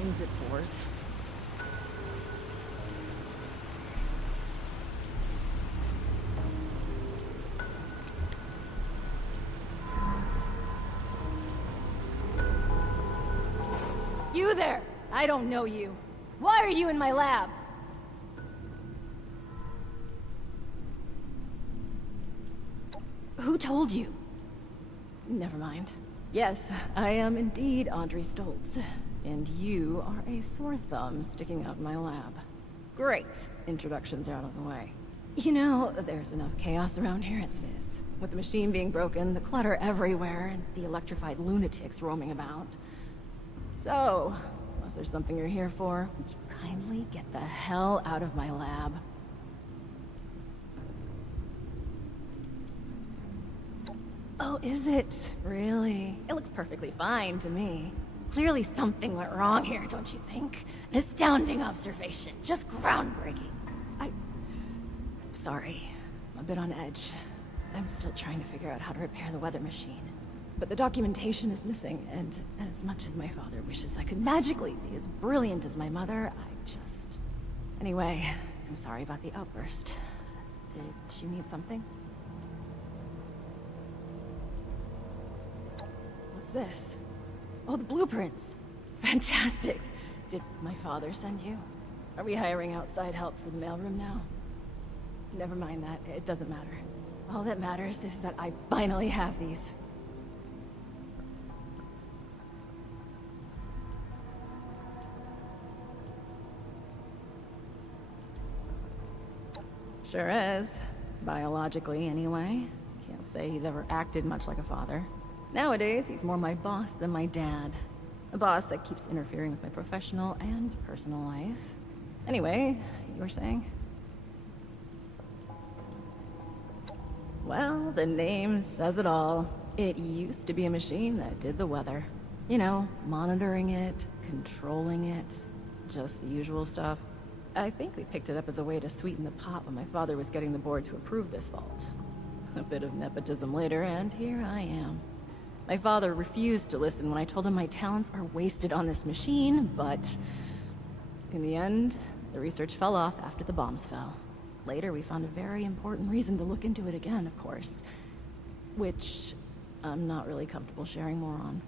Planes at force. You there! I don't know you. Why are you in my lab? Who told you? Never mind. Yes, I am indeed Audrey Stoltz. And you are a sore thumb sticking out in my lab. Great. Introductions are out of the way. You know, there's enough chaos around here as it is. With the machine being broken, the clutter everywhere, and the electrified lunatics roaming about. So, unless there's something you're here for, would you kindly get the hell out of my lab? Oh, is it? Really? It looks perfectly fine to me. Clearly something went wrong here, don't you think? An astounding observation. Just groundbreaking. Sorry. I'm a bit on edge. I'm still trying to figure out how to repair the weather machine. But the documentation is missing, and as much as my father wishes I could magically be as brilliant as my mother, I just... Anyway, I'm sorry about the outburst. Did you need something? What's this? Oh, the blueprints! Fantastic! Did my father send you? Are we hiring outside help for the mailroom now? Never mind that, it doesn't matter. All that matters is that I finally have these. Sure is. Biologically, anyway. Can't say he's ever acted much like a father. Nowadays, he's more my boss than my dad. A boss that keeps interfering with my professional and personal life. Anyway, you were saying? Well, the name says it all. It used to be a machine that did the weather. You know, monitoring it, controlling it, just the usual stuff. I think we picked it up as a way to sweeten the pot when my father was getting the board to approve this vault. A bit of nepotism later, and here I am. My father refused to listen when I told him my talents are wasted on this machine, but... in the end, the research fell off after the bombs fell. Later, we found a very important reason to look into it again, of course. Which I'm not really comfortable sharing more on.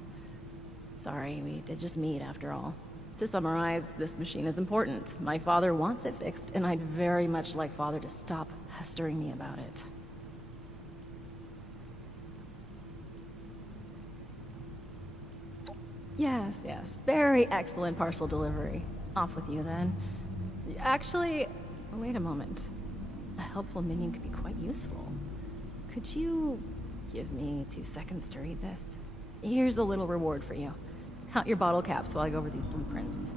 Sorry, we did just meet after all. To summarize, this machine is important. My father wants it fixed, and I'd very much like Father to stop pestering me about it. Yes, yes. Very excellent parcel delivery. Off with you, then. Actually, wait a moment. A helpful minion could be quite useful. Could you give me 2 seconds to read this? Here's a little reward for you. Count your bottle caps while I go over these blueprints.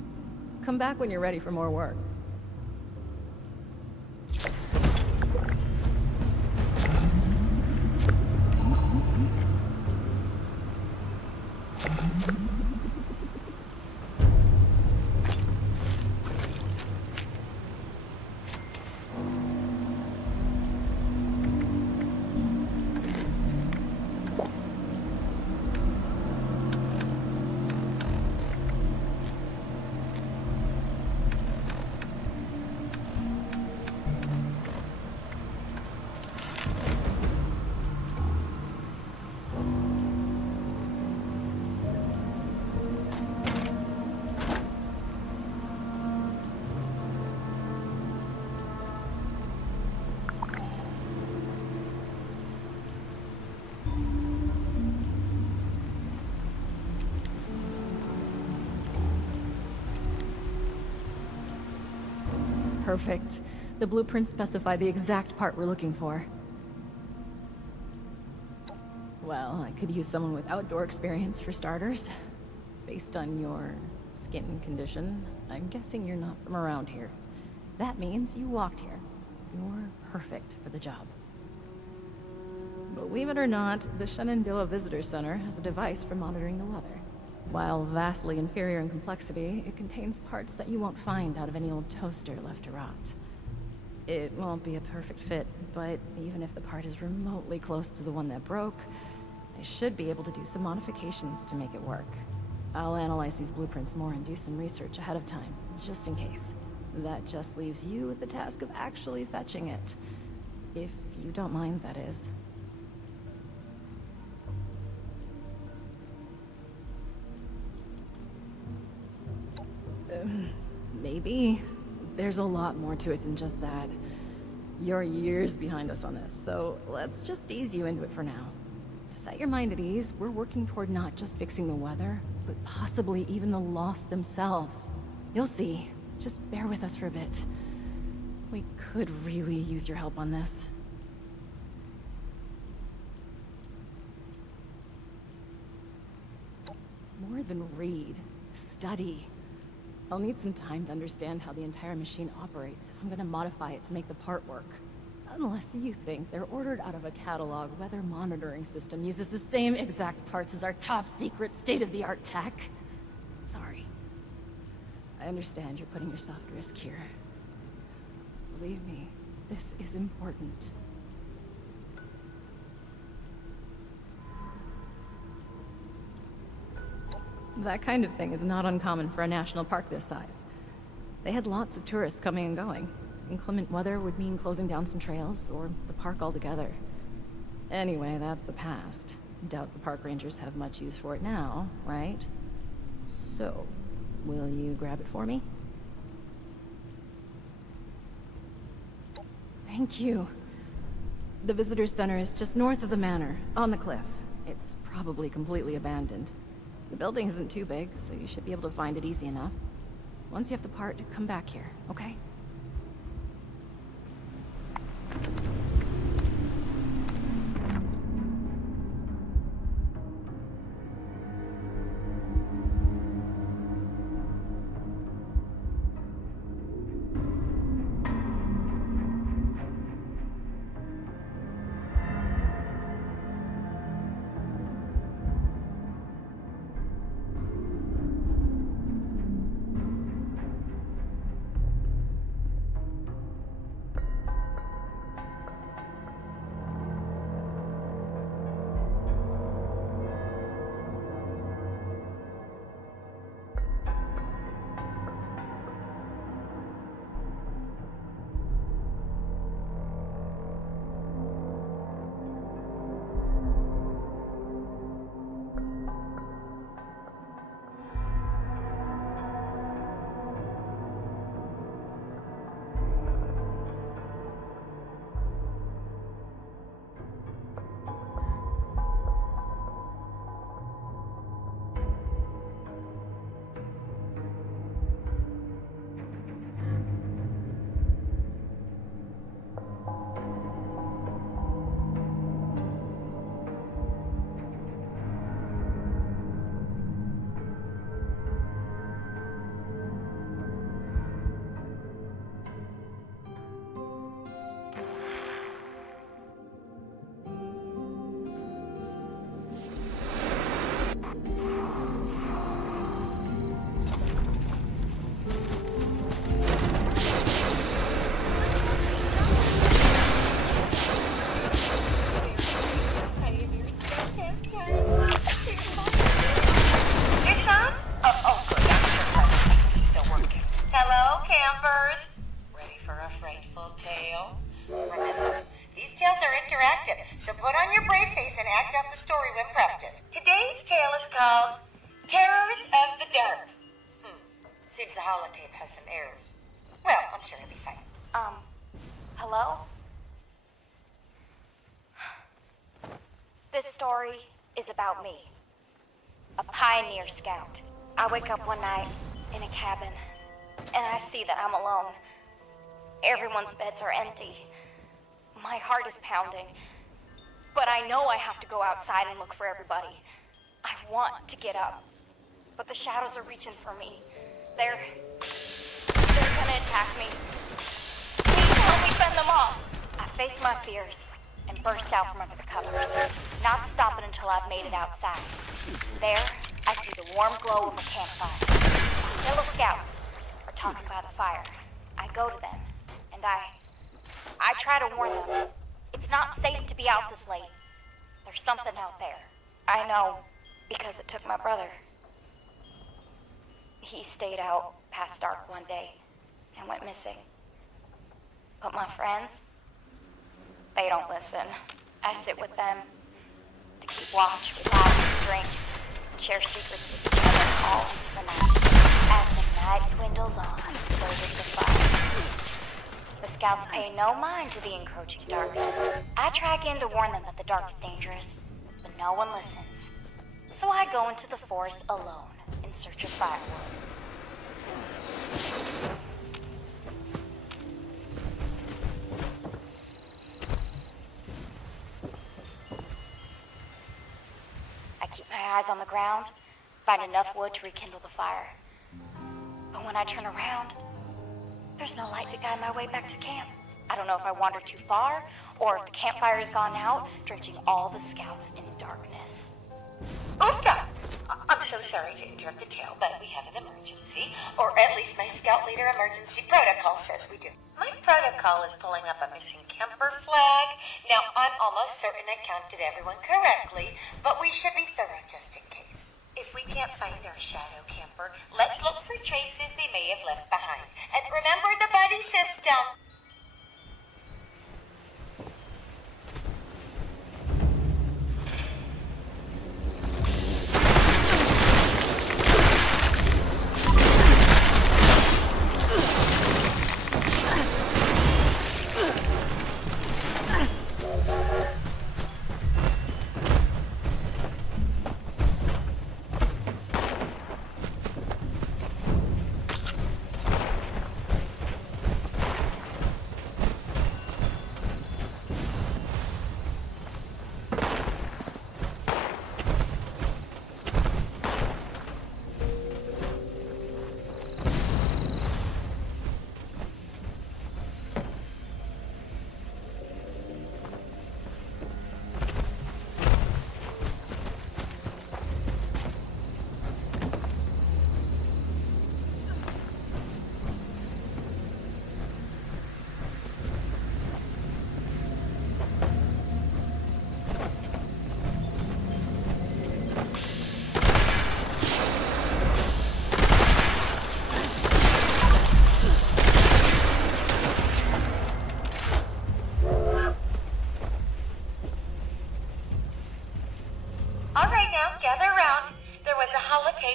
Come back when you're ready for more work. Perfect. The blueprints specify the exact part we're looking for. Well, I could use someone with outdoor experience for starters. Based on your skin condition, I'm guessing you're not from around here. That means you walked here. You're perfect for the job. Believe it or not, the Shenandoah Visitor Center has a device for monitoring the weather. While vastly inferior in complexity, it contains parts that you won't find out of any old toaster left to rot. It won't be a perfect fit, but even if the part is remotely close to the one that broke, I should be able to do some modifications to make it work. I'll analyze these blueprints more and do some research ahead of time, just in case. That just leaves you with the task of actually fetching it. If you don't mind, that is. Maybe. There's a lot more to it than just that. You're years behind us on this, so let's just ease you into it for now. To set your mind at ease, we're working toward not just fixing the weather, but possibly even the Lost themselves. You'll see. Just bear with us for a bit. We could really use your help on this. More than read. Study. I'll need some time to understand how the entire machine operates if I'm gonna modify it to make the part work. Unless you think they're ordered out of a catalog weather monitoring system uses the same exact parts as our top secret state-of-the-art tech. Sorry. I understand you're putting yourself at risk here. Believe me, this is important. That kind of thing is not uncommon for a national park this size. They had lots of tourists coming and going. Inclement weather would mean closing down some trails, or the park altogether. Anyway, that's the past. Doubt the park rangers have much use for it now, right? So, will you grab it for me? Thank you. The visitor center is just north of the manor, on the cliff. It's probably completely abandoned. The building isn't too big, so you should be able to find it easy enough. Once you have the part, come back here, okay? Hello? This story is about me. A pioneer scout. I wake up one night in a cabin, and I see that I'm alone. Everyone's beds are empty. My heart is pounding. But I know I have to go outside and look for everybody. I want to get up, but the shadows are reaching for me. They're gonna attack me. Please help me fend them off. I face my fears and burst out from under the covers, not stopping until I've made it outside. There, I see the warm glow of a campfire. Fellow scouts are talking by the fire. I go to them, and I try to warn them. It's not safe to be out this late. There's something out there. I know, because it took my brother. He stayed out past dark one day and went missing. But my friends, they don't listen. I sit with them to keep watch with loud drink and share secrets with each other all the night. As the night dwindles on, so does the fire. The scouts pay no mind to the encroaching darkness. I try again to warn them that the dark is dangerous, but no one listens. So I go into the forest alone in search of firewood. I keep my eyes on the ground, find enough wood to rekindle the fire. But when I turn around, there's no light to guide my way back to camp. I don't know if I wandered too far, or if the campfire has gone out, drenching all the scouts in darkness. Oofta! I'm so sorry to interrupt the tale, but we have an emergency. Or at least my scout leader emergency protocol says we do. My protocol is pulling up a missing camper flag. Now, I'm almost certain I counted everyone correctly, but we should be thorough just in case. If we can't find our shadow camper, let's look for traces they may have left behind. And remember the buddy system.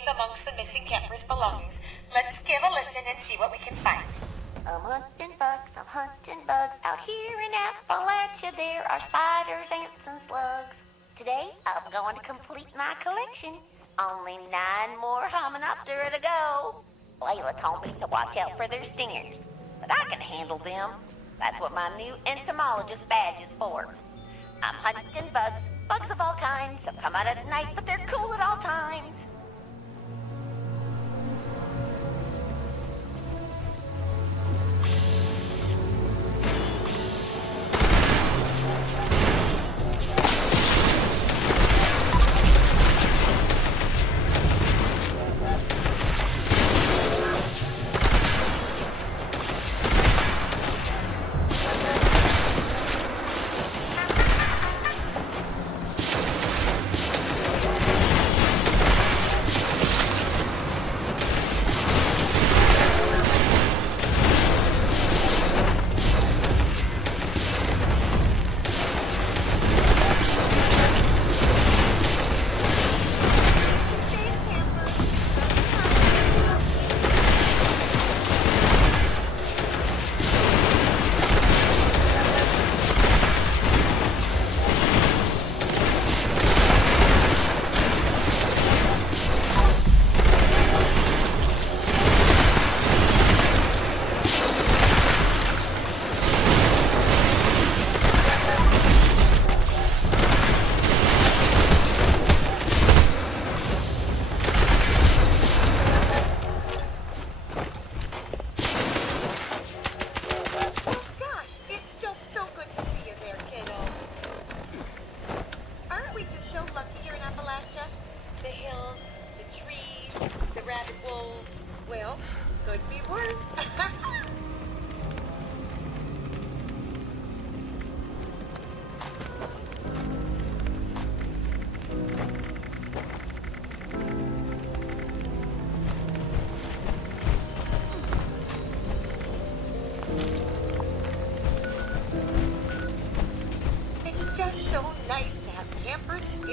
Amongst the missing camper's belongings. Let's give a listen and see what we can find. I'm hunting bugs out here in Appalachia. There are spiders, ants, and slugs. Today, I'm going to complete my collection. Only 9 more Hymenoptera to go. Layla told me to watch out for their stingers, but I can handle them. That's what my new entomologist badge is for. I'm hunting bugs of all kinds. Some come out at night, but they're cool at all times.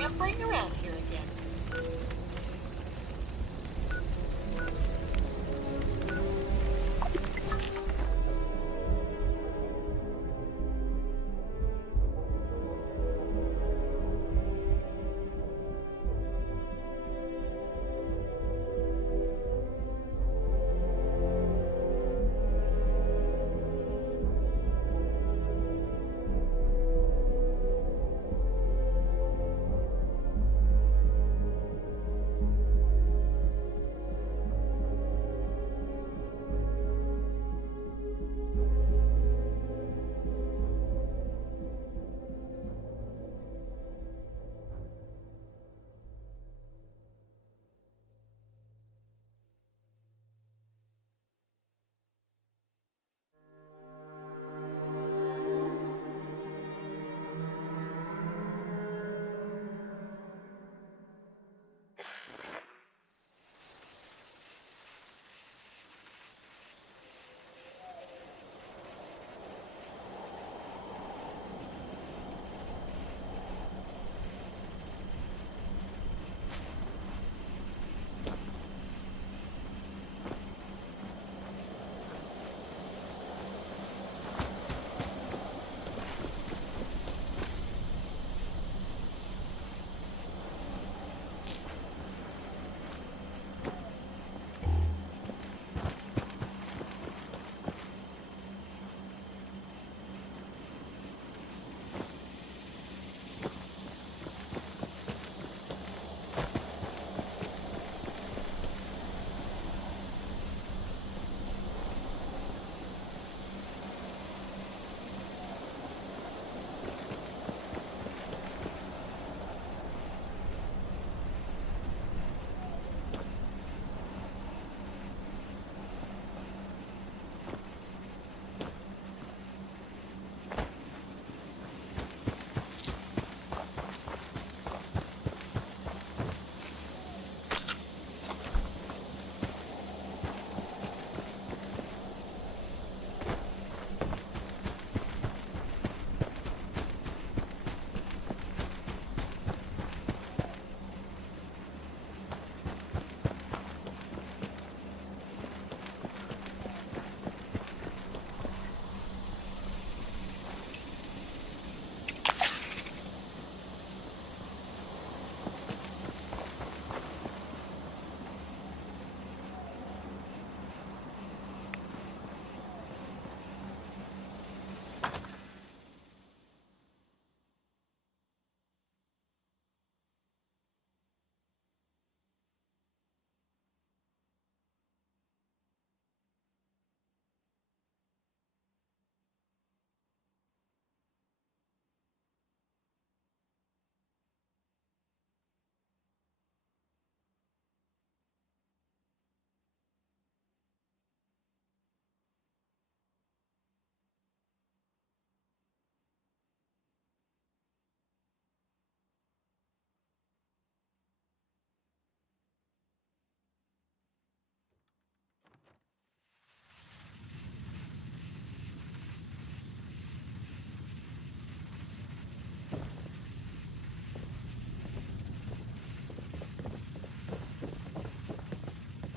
scampering around here again.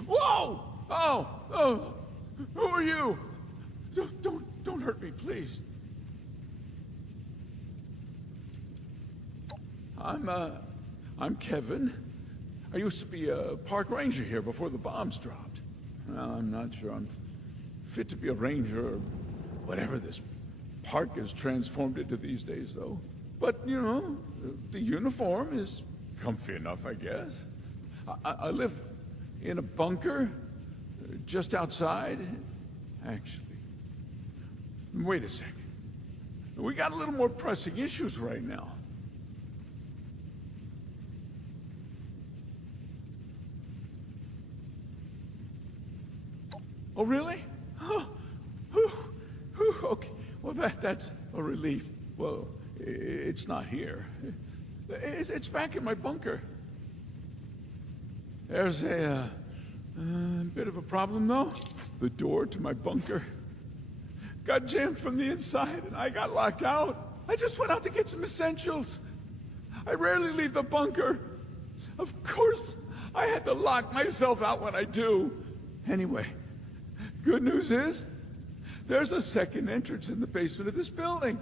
Whoa! Oh! Who are you? Don't hurt me, please. I'm Kevin. I used to be a park ranger here before the bombs dropped. Well, I'm not sure I'm fit to be a ranger or whatever this park is transformed into these days, though. But, you know, the uniform is comfy enough, I guess. I live in a bunker just outside, actually. Wait a second. We got a little more pressing issues right now. Oh, really? Oh, okay. Well, that's a relief. Well, it's not here. It's back in my bunker. There's a bit of a problem, though. The door to my bunker got jammed from the inside, and I got locked out. I just went out to get some essentials. I rarely leave the bunker. Of course, I had to lock myself out when I do. Anyway, good news is, there's a second entrance in the basement of this building.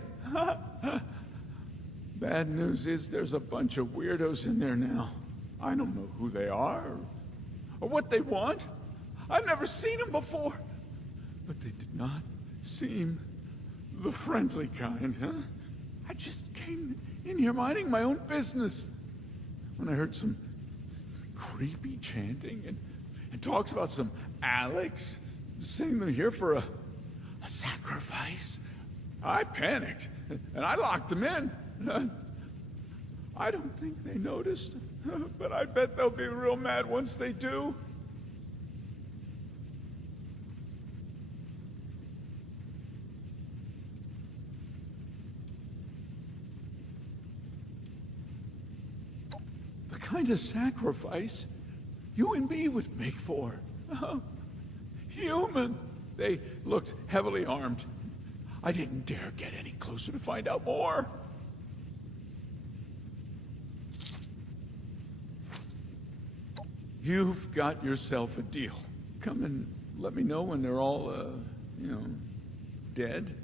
Bad news is there's a bunch of weirdos in there now. I don't know who they are or what they want. I've never seen them before. But they did not seem the friendly kind, huh? I just came in here minding my own business when I heard some creepy chanting and talks about some Alex sending them here for a sacrifice. I panicked, and I locked them in. I don't think they noticed, but I bet they'll be real mad once they do. The kind of sacrifice you and me would make for. Human. They looked heavily armed. I didn't dare get any closer to find out more. You've got yourself a deal. Come and let me know when they're all, dead.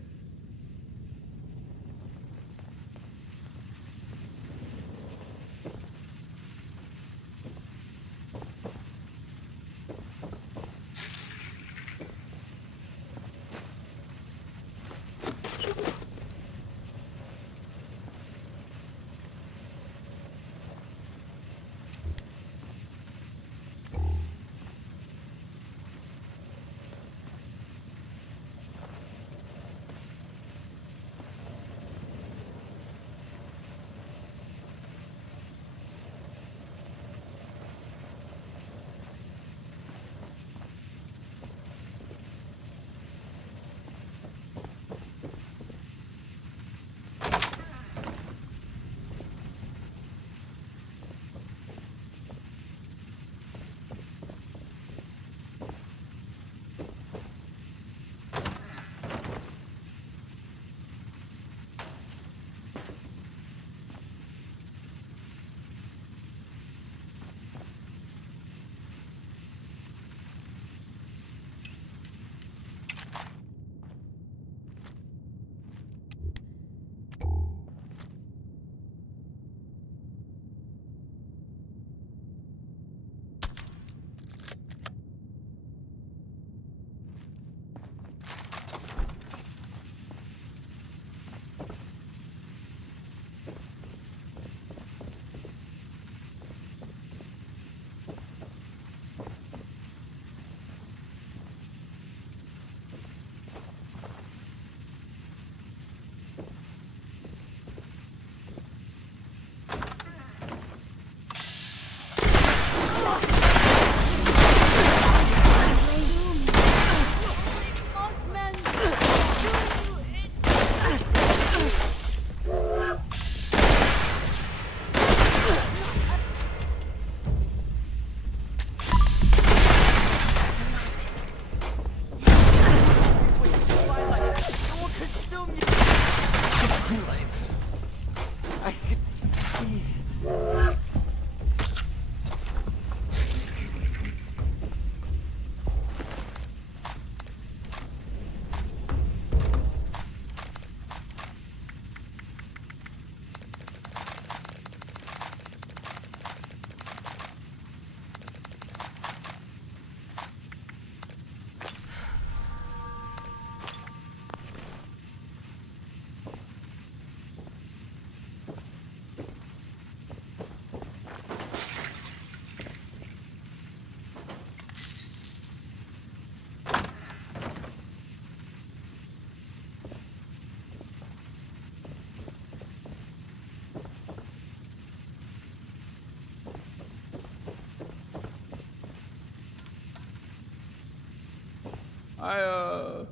I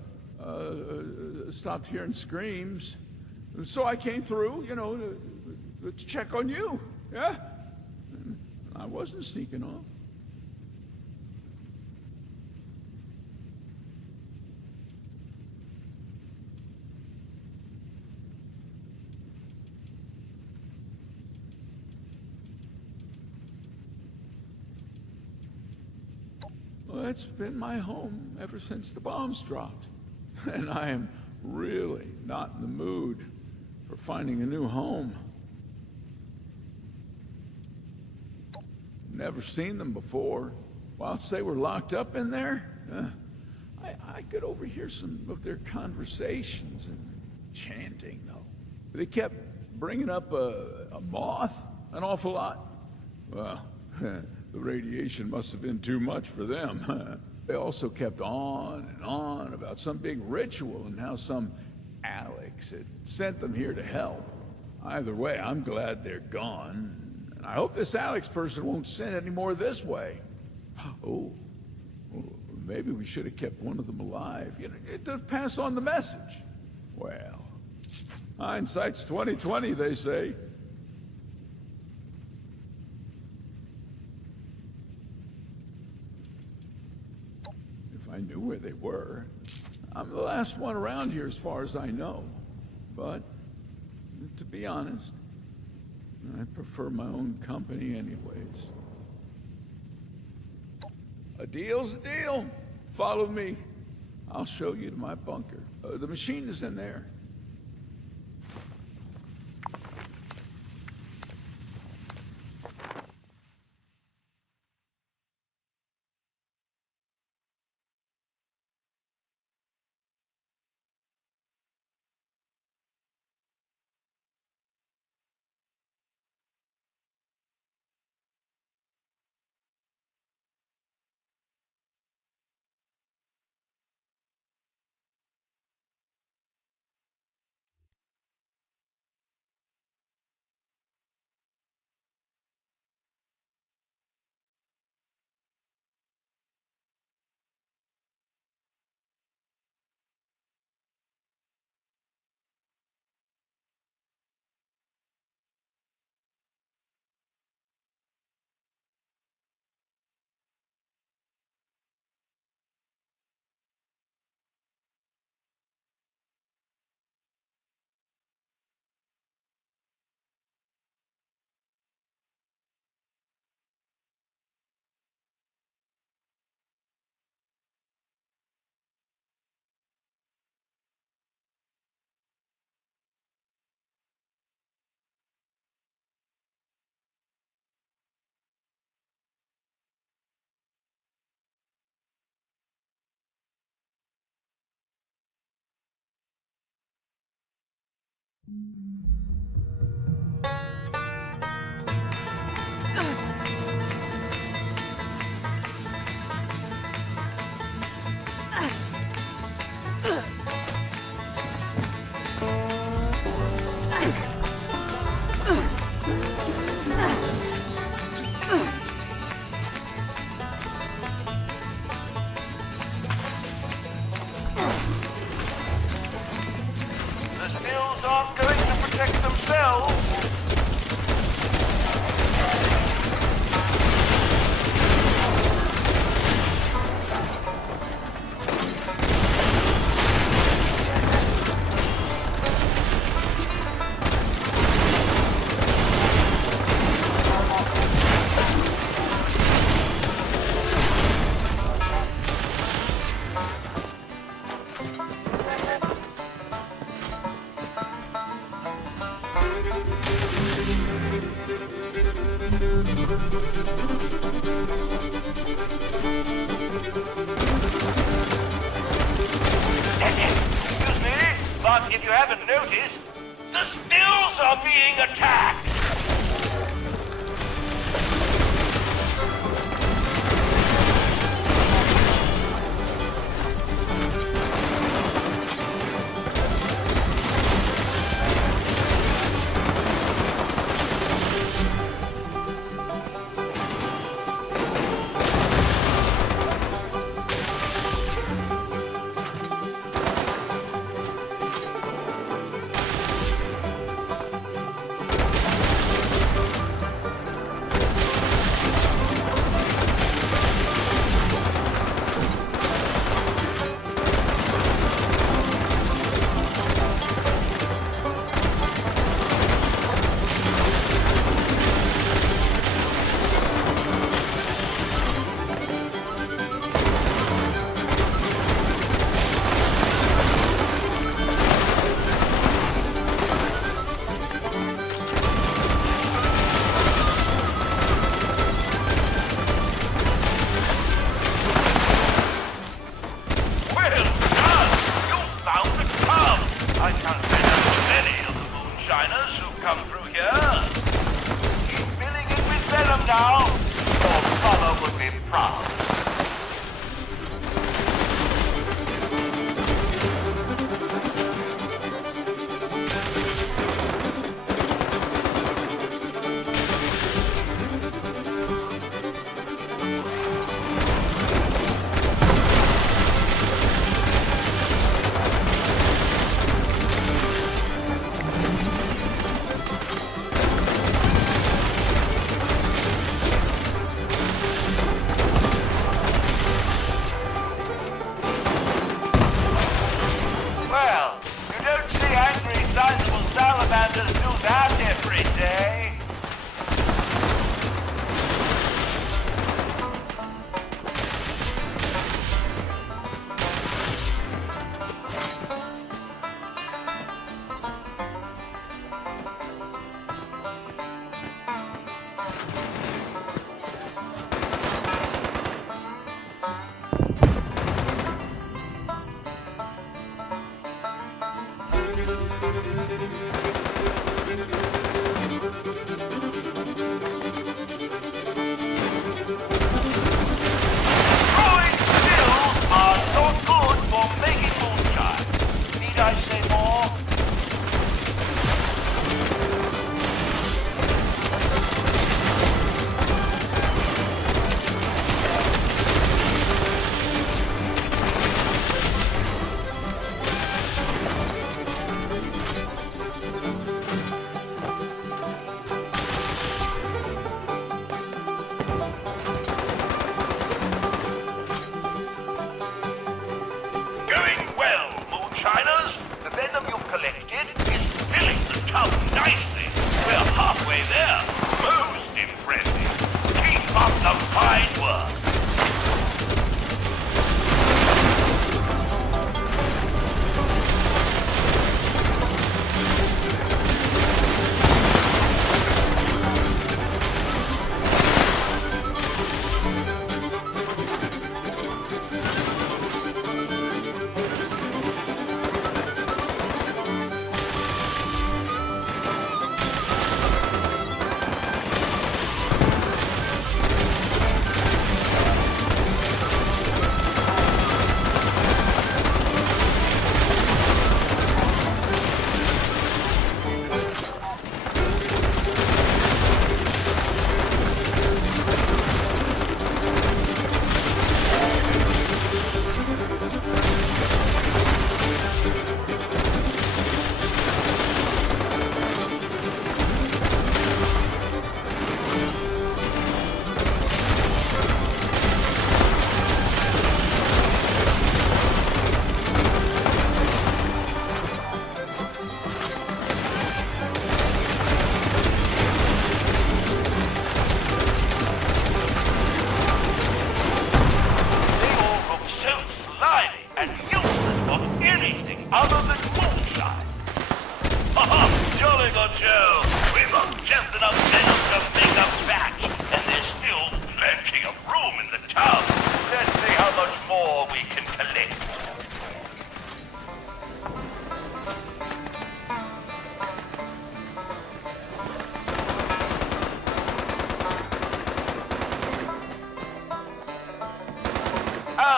stopped hearing screams, so I came through, to check on you, yeah? I wasn't sneaking off. Well, it's been my home ever since the bombs dropped. And I am really not in the mood for finding a new home. Never seen them before. Whilst they were locked up in there, I could overhear some of their conversations and chanting, though. They kept bringing up a moth an awful lot. Well, the radiation must have been too much for them. They also kept on and on about some big ritual and how some Alex had sent them here to help. Either way, I'm glad they're gone. And I hope this Alex person won't send any more this way. Oh, well, maybe we should have kept one of them alive, you know, to pass on the message. Well, hindsight's 20/20, they say. I knew where they were. I'm the last one around here as far as I know. But, to be honest, I prefer my own company anyways. A deal's a deal. Follow me. I'll show you to my bunker. The machine is in there. If you haven't noticed, the stills are being attacked!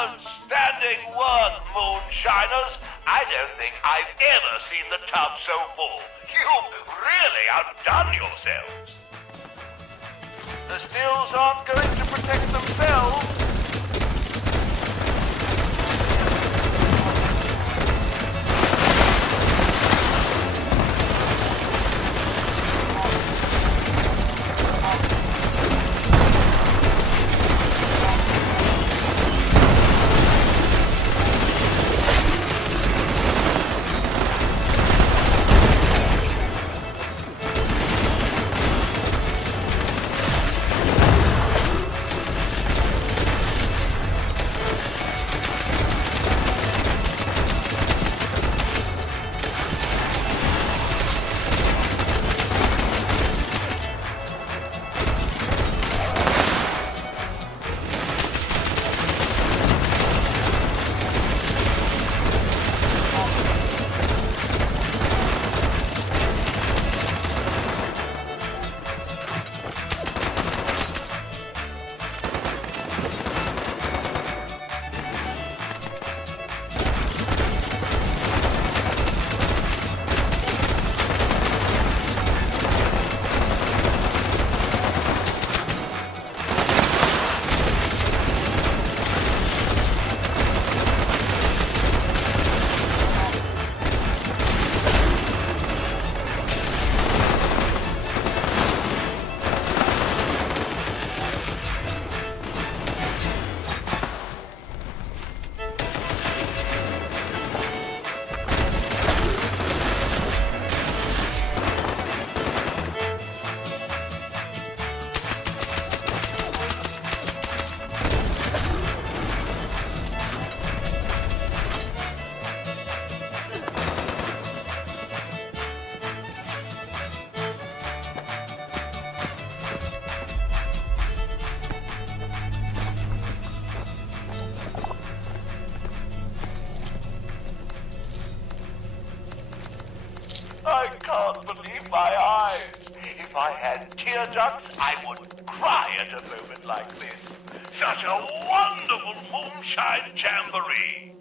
Outstanding work, moonshiners. I don't think I've ever seen the tub so full. You've really outdone yourselves. The stills aren't going to protect themselves. I can't believe my eyes. If I had tear ducts, I would cry at a moment like this. Such a wonderful moonshine jamboree.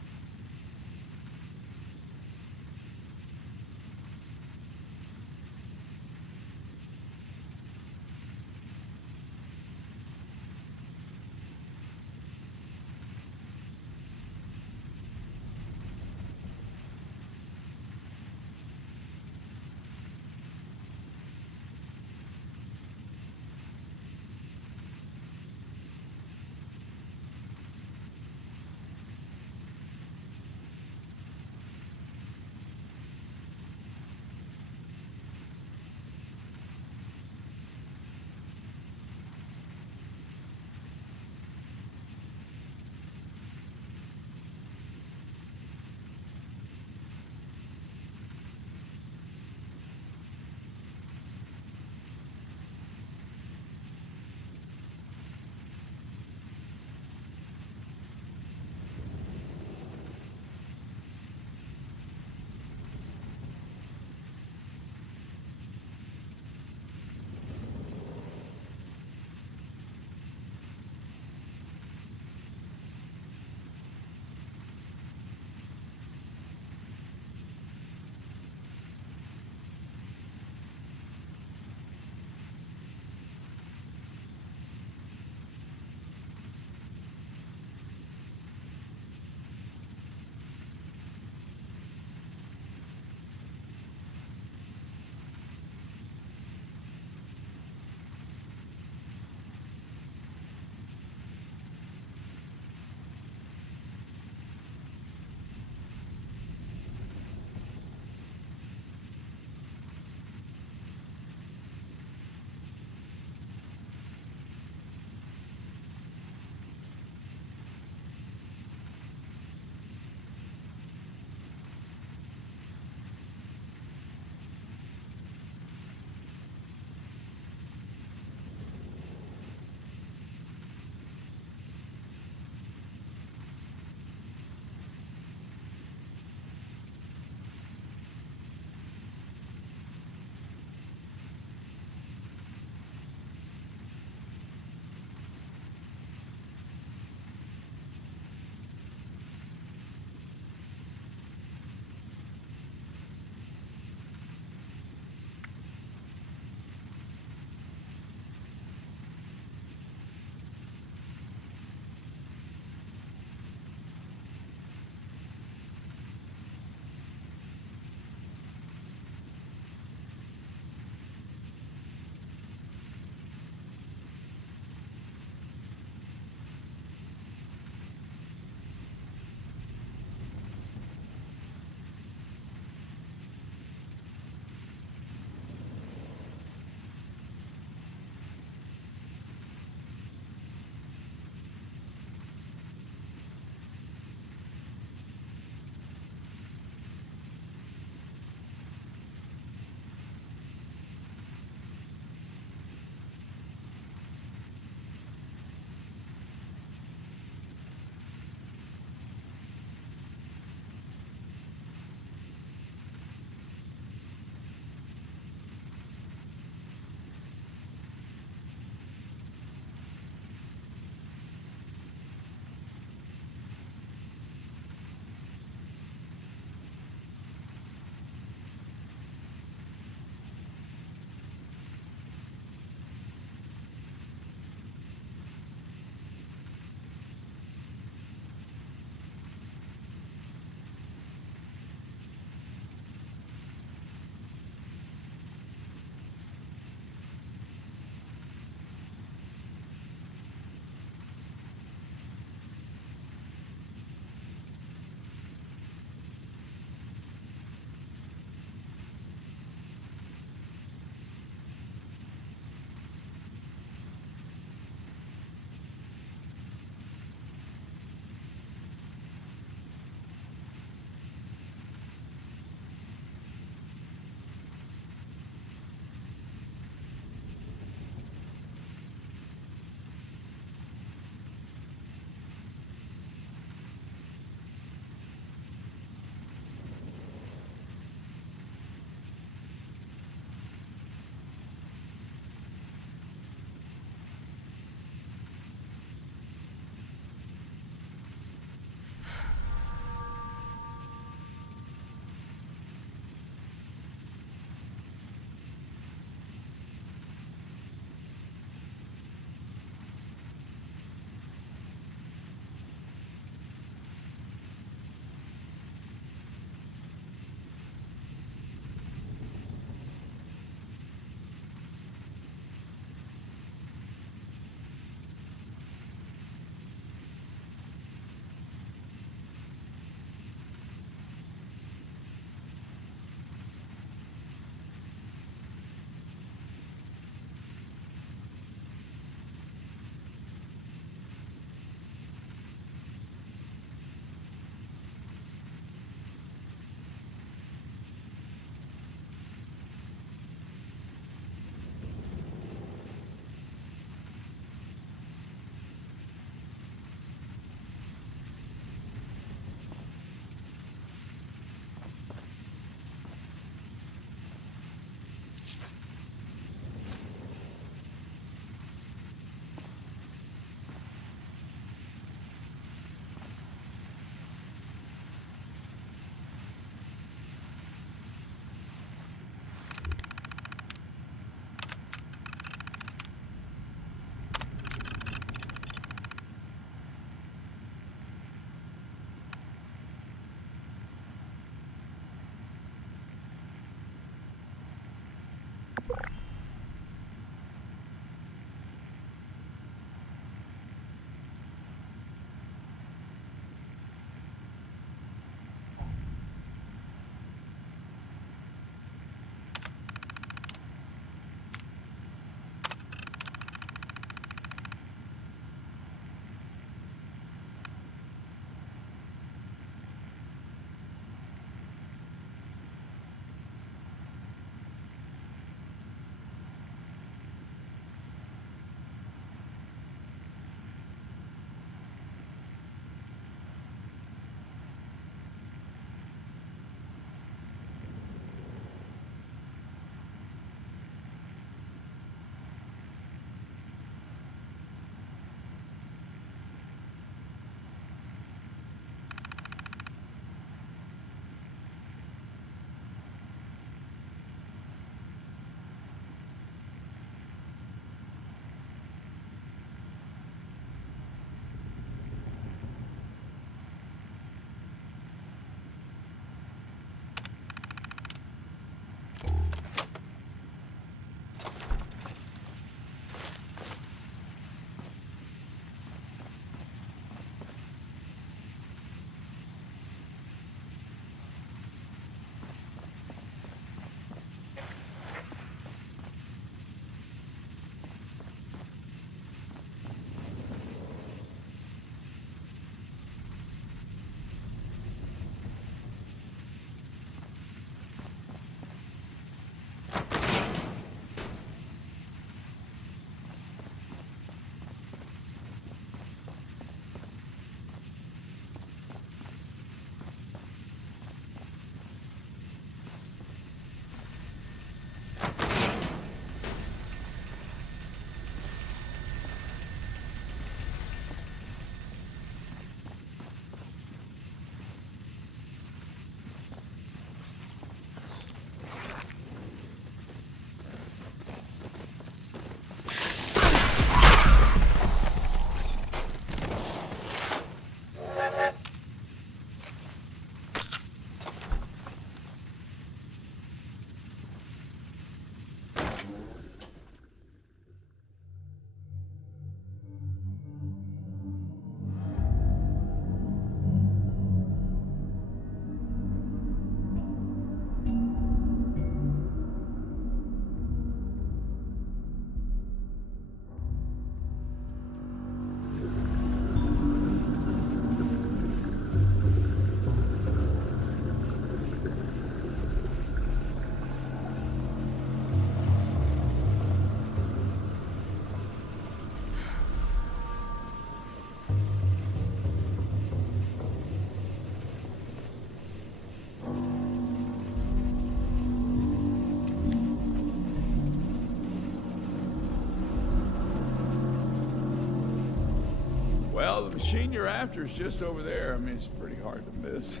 machine you're after is just over there. I mean, it's pretty hard to miss.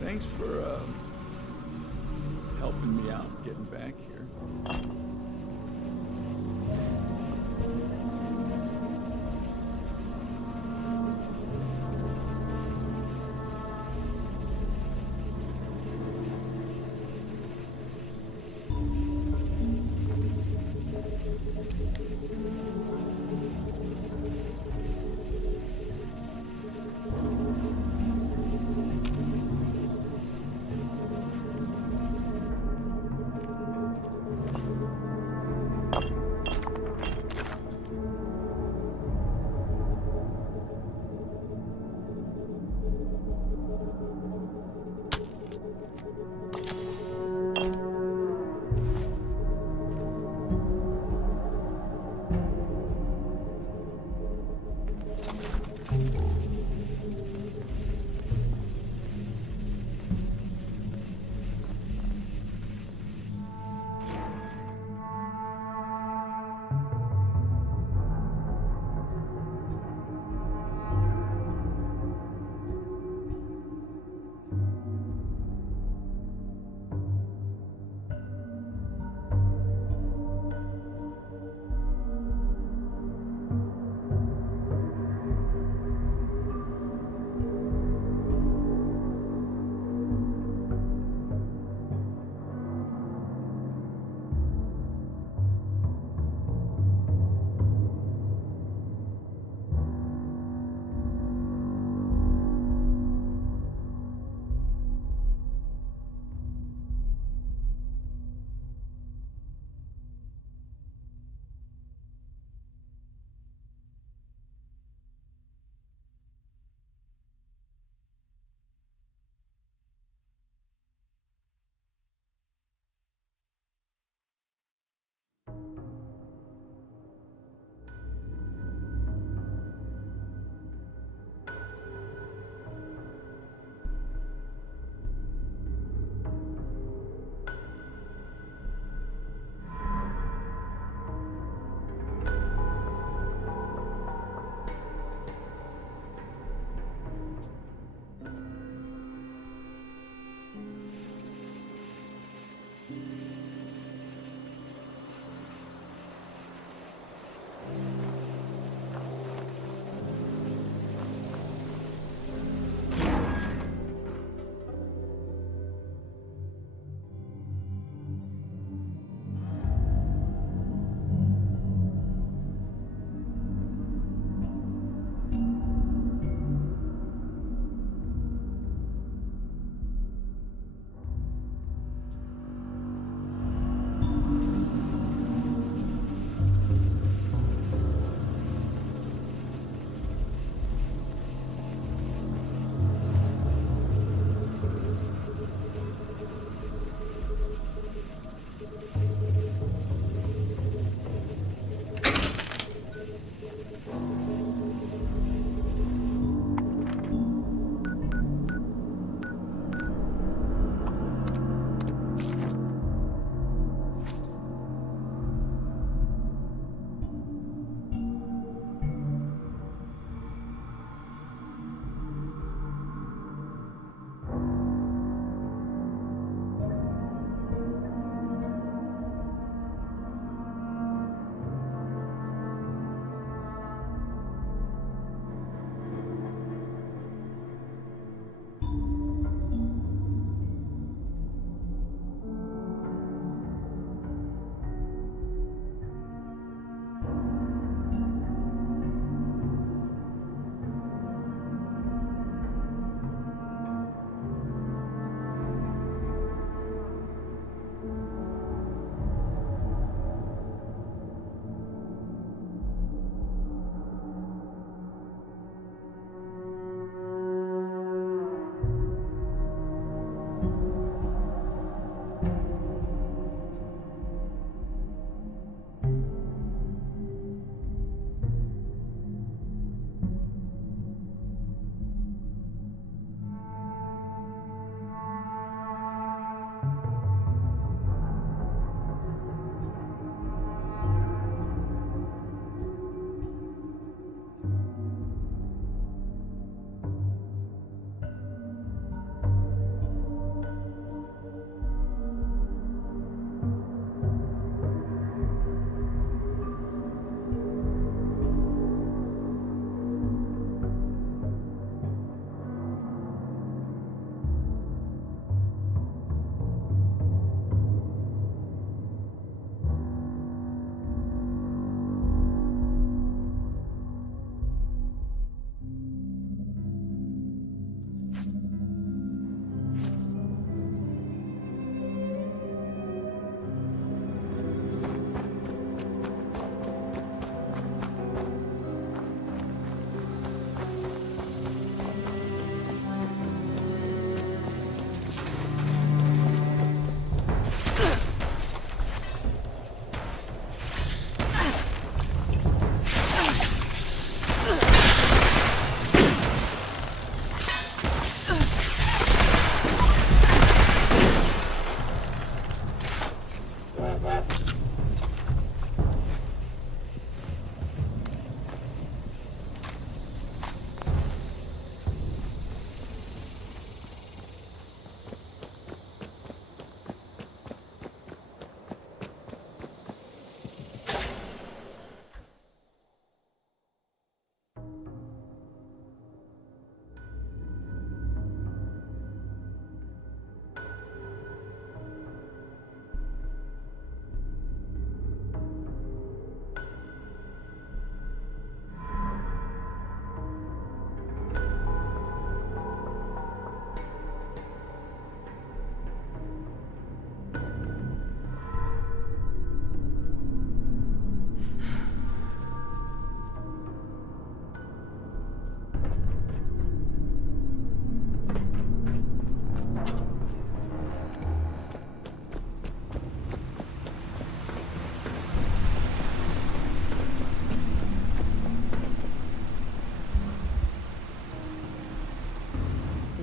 Thanks for helping me out getting back here.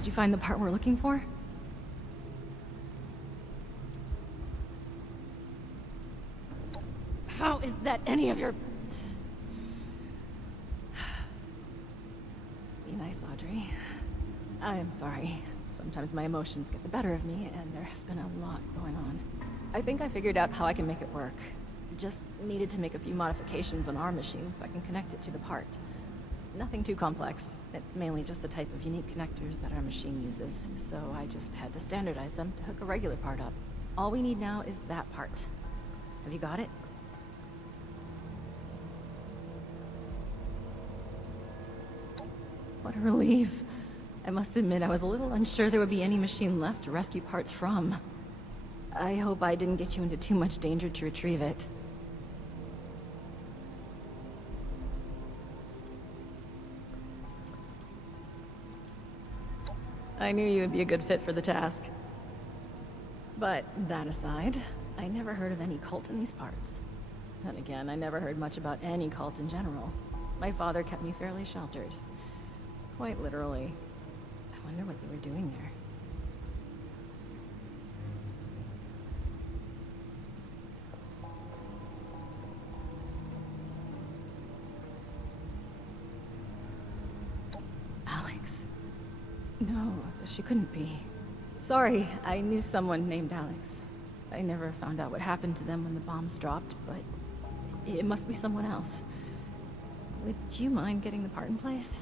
Did you find the part we're looking for? How is that any of your... Be nice, Audrey. I am sorry. Sometimes my emotions get the better of me, and there has been a lot going on. I think I figured out how I can make it work. Just needed to make a few modifications on our machine so I can connect it to the part. Nothing too complex. It's mainly just the type of unique connectors that our machine uses, so I just had to standardize them to hook a regular part up. All we need now is that part. Have you got it? What a relief. I must admit, I was a little unsure there would be any machine left to rescue parts from. I hope I didn't get you into too much danger to retrieve it. I knew you would be a good fit for the task. But that aside, I never heard of any cult in these parts. Then again, I never heard much about any cult in general. My father kept me fairly sheltered. Quite literally. I wonder what they were doing there. Alex? No, she couldn't be. Sorry, I knew someone named Alex. I never found out what happened to them when the bombs dropped, but it must be someone else. Would you mind getting the part in place?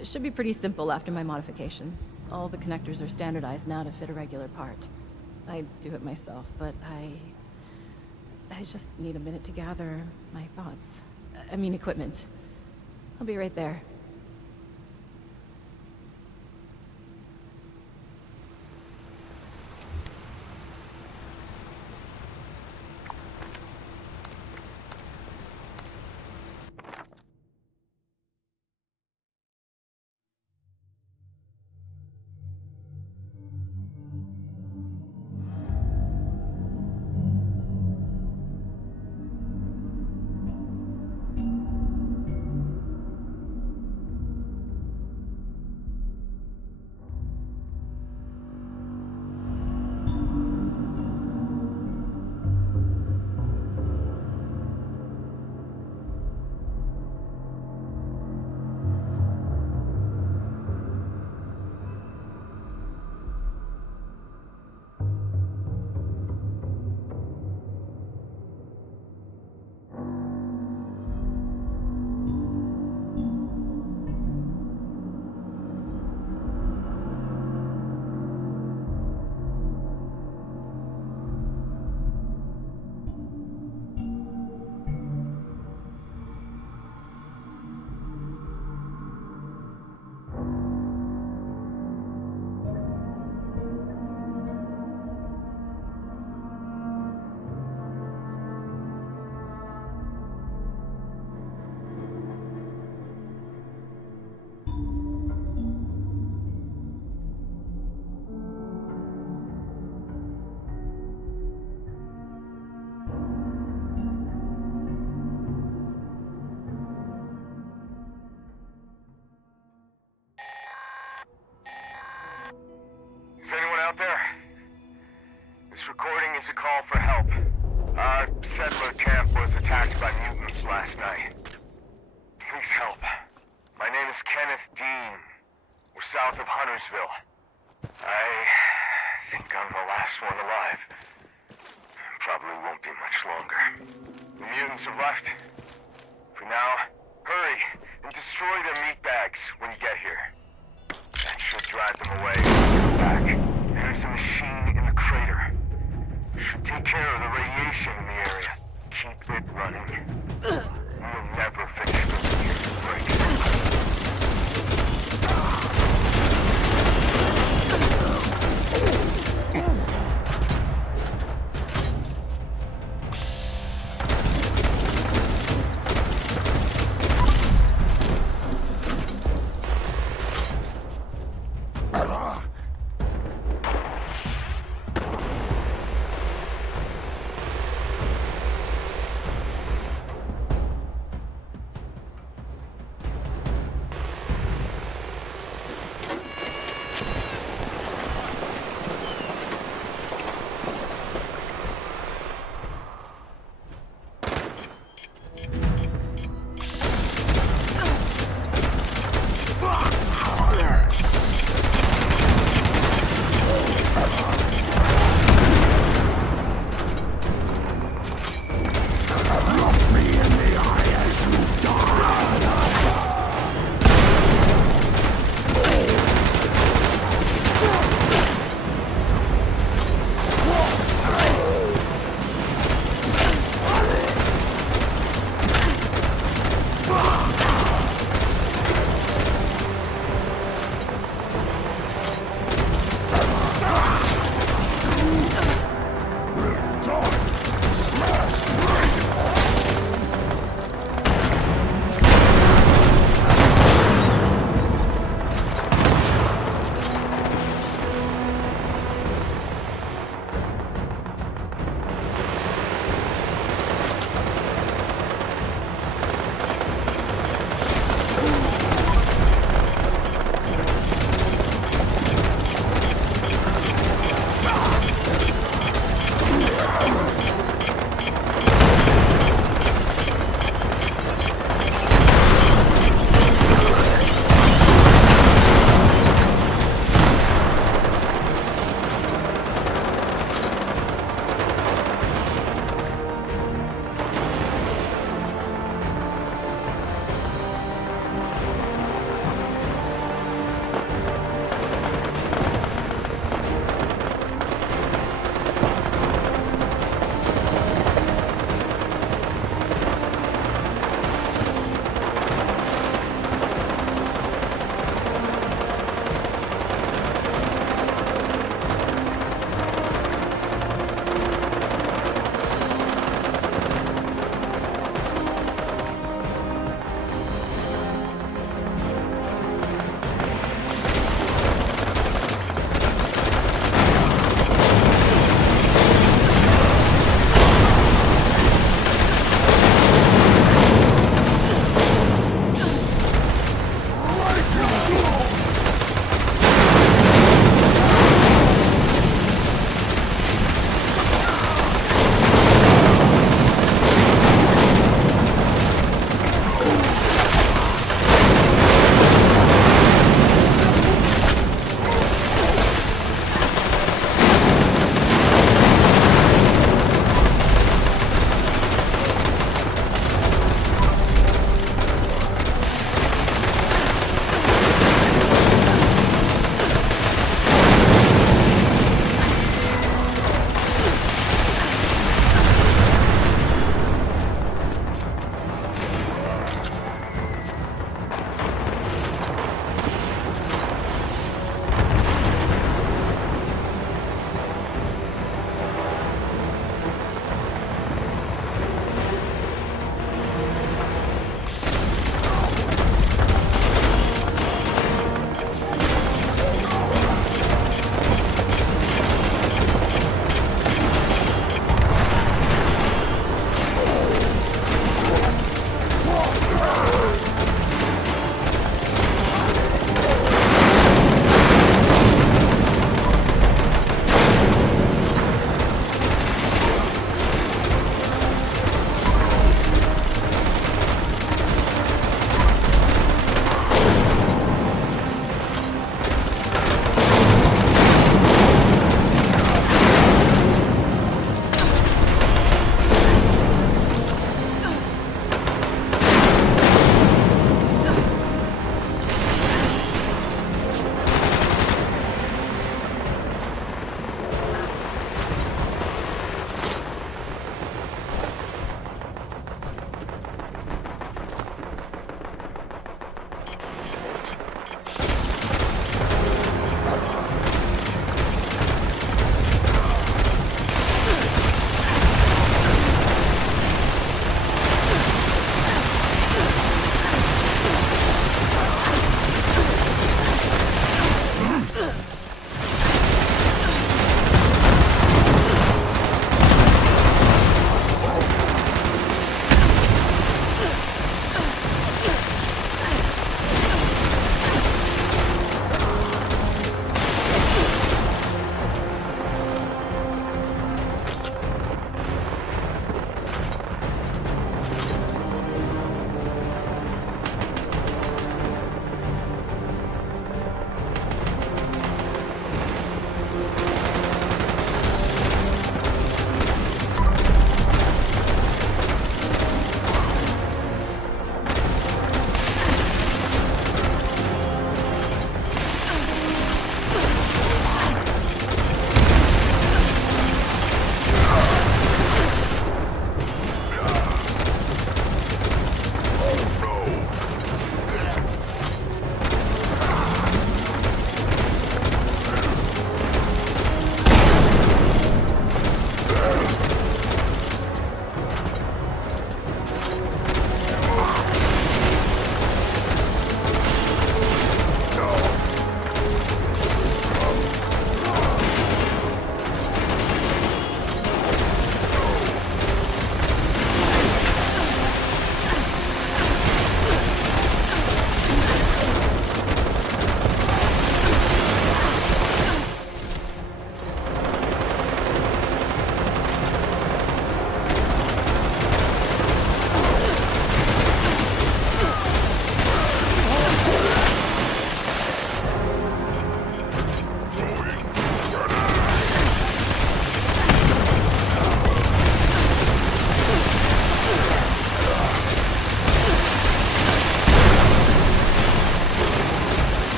It should be pretty simple after my modifications. All the connectors are standardized now to fit a regular part. I do it myself, but I just need a minute to gather my thoughts. I mean equipment. I'll be right there. Is anyone out there? This recording is a call for help. Our settler camp was attacked by mutants last night. Please help. My name is Kenneth Dean. We're south of Huntersville. I think I'm the last one alive. Probably won't be much longer. The mutants have left. For now, hurry and destroy their meat bags when you get here. That should drive them away when you come back. There's a machine in the crater. Should take care of the radiation in the area. Keep it running. We'll never finish the break.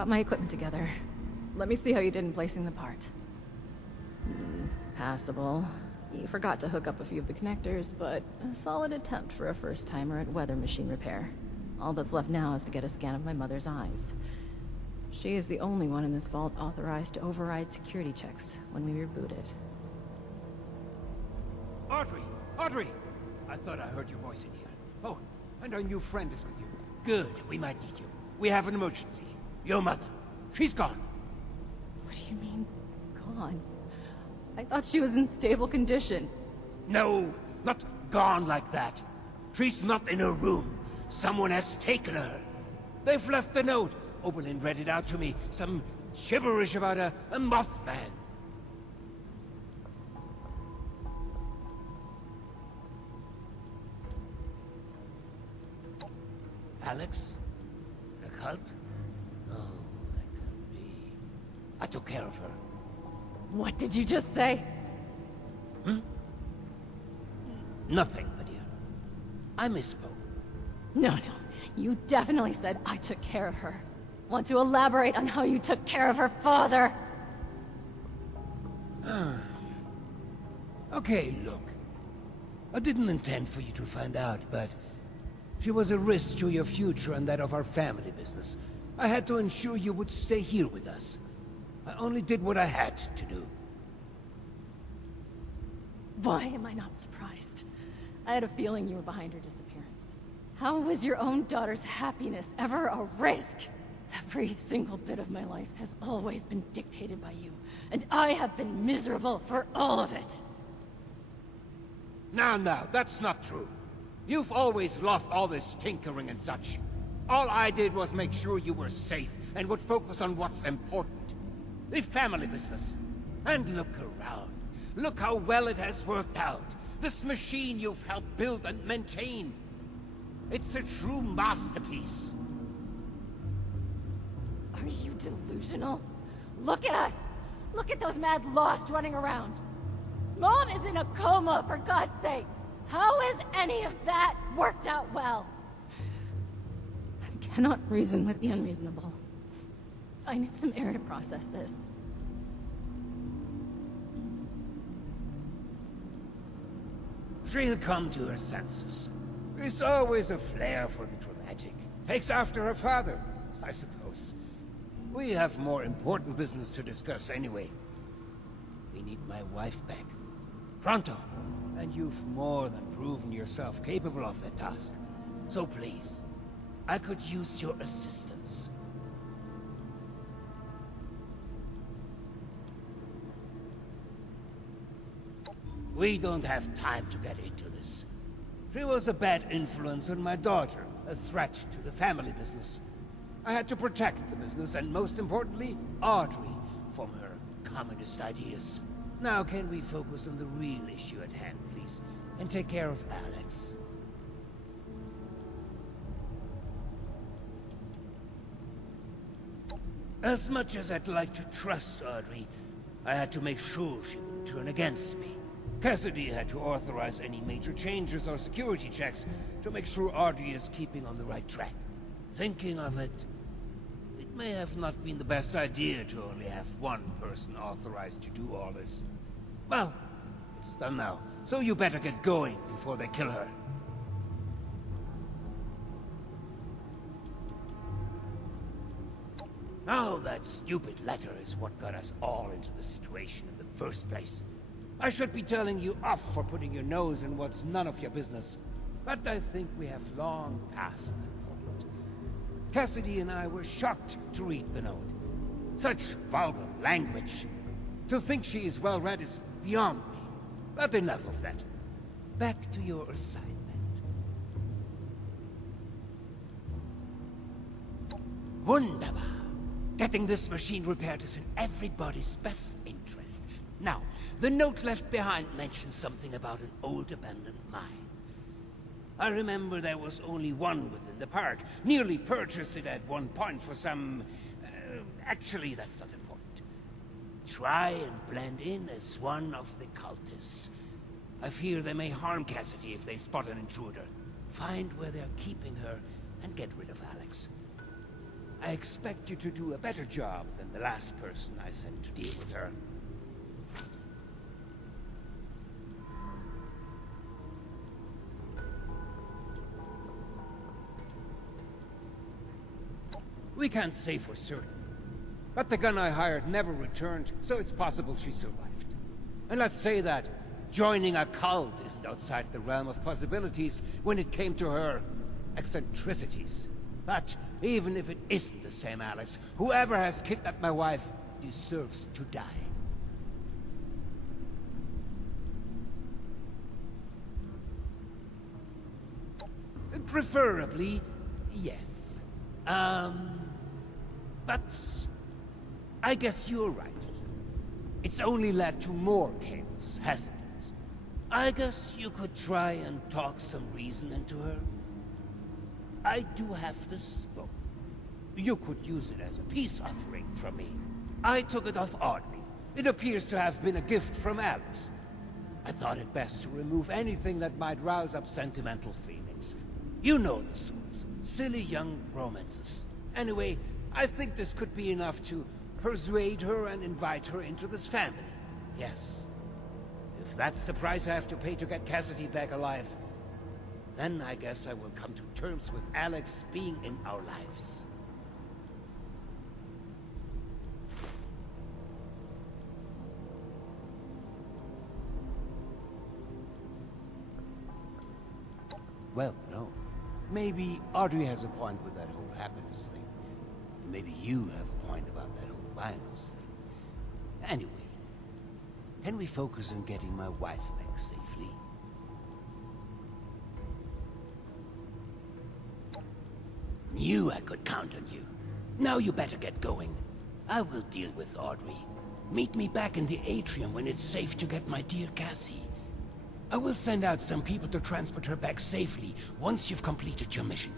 Got my equipment together. Let me see how you did in placing the part. Passable. You forgot to hook up a few of the connectors, but a solid attempt for a first-timer at weather machine repair. All that's left now is to get a scan of my mother's eyes. She is the only one in this vault authorized to override security checks when we reboot it. Audrey! Audrey! I thought I heard your voice in here. Oh, and our new friend is with you. Good, we might need you. We have an emergency. Your mother. She's gone. What do you mean, gone? I thought she was in stable condition. No, not gone like that. She's not in her room. Someone has taken her. They've left a note. Oberlin read it out to me. Some gibberish about a Mothman. Alex? The cult? Oh, that could be... I took care of her. What did you just say? Nothing, my dear. I misspoke. No. You definitely said I took care of her. Want to elaborate on how you took care of her father? Okay, look. I didn't intend for you to find out, but... she was a risk to your future and that of our family business. I had to ensure you would stay here with us. I only did what I had to do. Why am I not surprised? I had a feeling you were behind her disappearance. How was your own daughter's happiness ever a risk? Every single bit of my life has always been dictated by you, and I have been miserable for all of it. Now, that's not true. You've always loved all this tinkering and such. All I did was make sure you were safe and would focus on what's important. The family business. And look around. Look how well it has worked out. This machine you've helped build and maintain. It's a true masterpiece. Are you delusional? Look at us! Look at those mad lost running around! Mom is in a coma, for God's sake! How has any of that worked out well? I cannot reason with the unreasonable. I need some air to process this. She'll come to her senses. There's always a flair for the dramatic. Takes after her father, I suppose. We have more important business to discuss anyway. We need my wife back. Pronto. And you've more than proven yourself capable of that task. So please, I could use your assistance. We don't have time to get into this. She was a bad influence on my daughter, a threat to the family business. I had to protect the business, and most importantly, Audrey, from her communist ideas. Now can we focus on the real issue at hand, please, and take care of Alex? As much as I'd like to trust Audrey, I had to make sure she wouldn't turn against me. Cassidy had to authorize any major changes or security checks to make sure Audrey is keeping on the right track. Thinking of it, it may have not been the best idea to only have one person authorized to do all this. Well, it's done now, so you better get going before they kill her. Now that stupid letter is what got us all into the situation in the first place. I should be telling you off for putting your nose in what's none of your business, but I think we have long passed that point. Cassidy and I were shocked to read the note. Such vulgar language. To think she is well read is beyond me. But enough of that. Back to your assignment. Wunderbar. Getting this machine repaired is in everybody's best interest. Now, the note left behind mentions something about an old abandoned mine. I remember there was only one within the park. Nearly purchased it at one point for some... actually, that's not important. Try and blend in as one of the cultists. I fear they may harm Cassidy if they spot an intruder. Find where they're keeping her and get rid of Alex. I expect you to do a better job than the last person I sent to deal with her. We can't say for certain. But the gun I hired never returned, so it's possible she survived. And let's say that joining a cult isn't outside the realm of possibilities when it came to her eccentricities. But even if it isn't the same Alex, whoever has kidnapped my wife deserves to die. Preferably, yes. But I guess you're right. It's only led to more chaos, hasn't it? I guess you could try and talk some reason into her. I do have this bow. You could use it as a peace offering from me. I took it off Audrey. It appears to have been a gift from Alex. I thought it best to remove anything that might rouse up sentimental feelings. You know the sorts. Silly young romances. Anyway, I think this could be enough to persuade her and invite her into this family. Yes. If that's the price I have to pay to get Cassidy back alive, then I guess I will come to terms with Alex being in our lives. Well, no. Maybe Audrey has a point with that whole happiness thing. Maybe you have a point about that whole violence thing. Anyway, can we focus on getting my wife back safely? Knew I could count on you. Now you better get going. I will deal with Audrey. Meet me back in the atrium when it's safe to get my dear Cassie. I will send out some people to transport her back safely once you've completed your mission.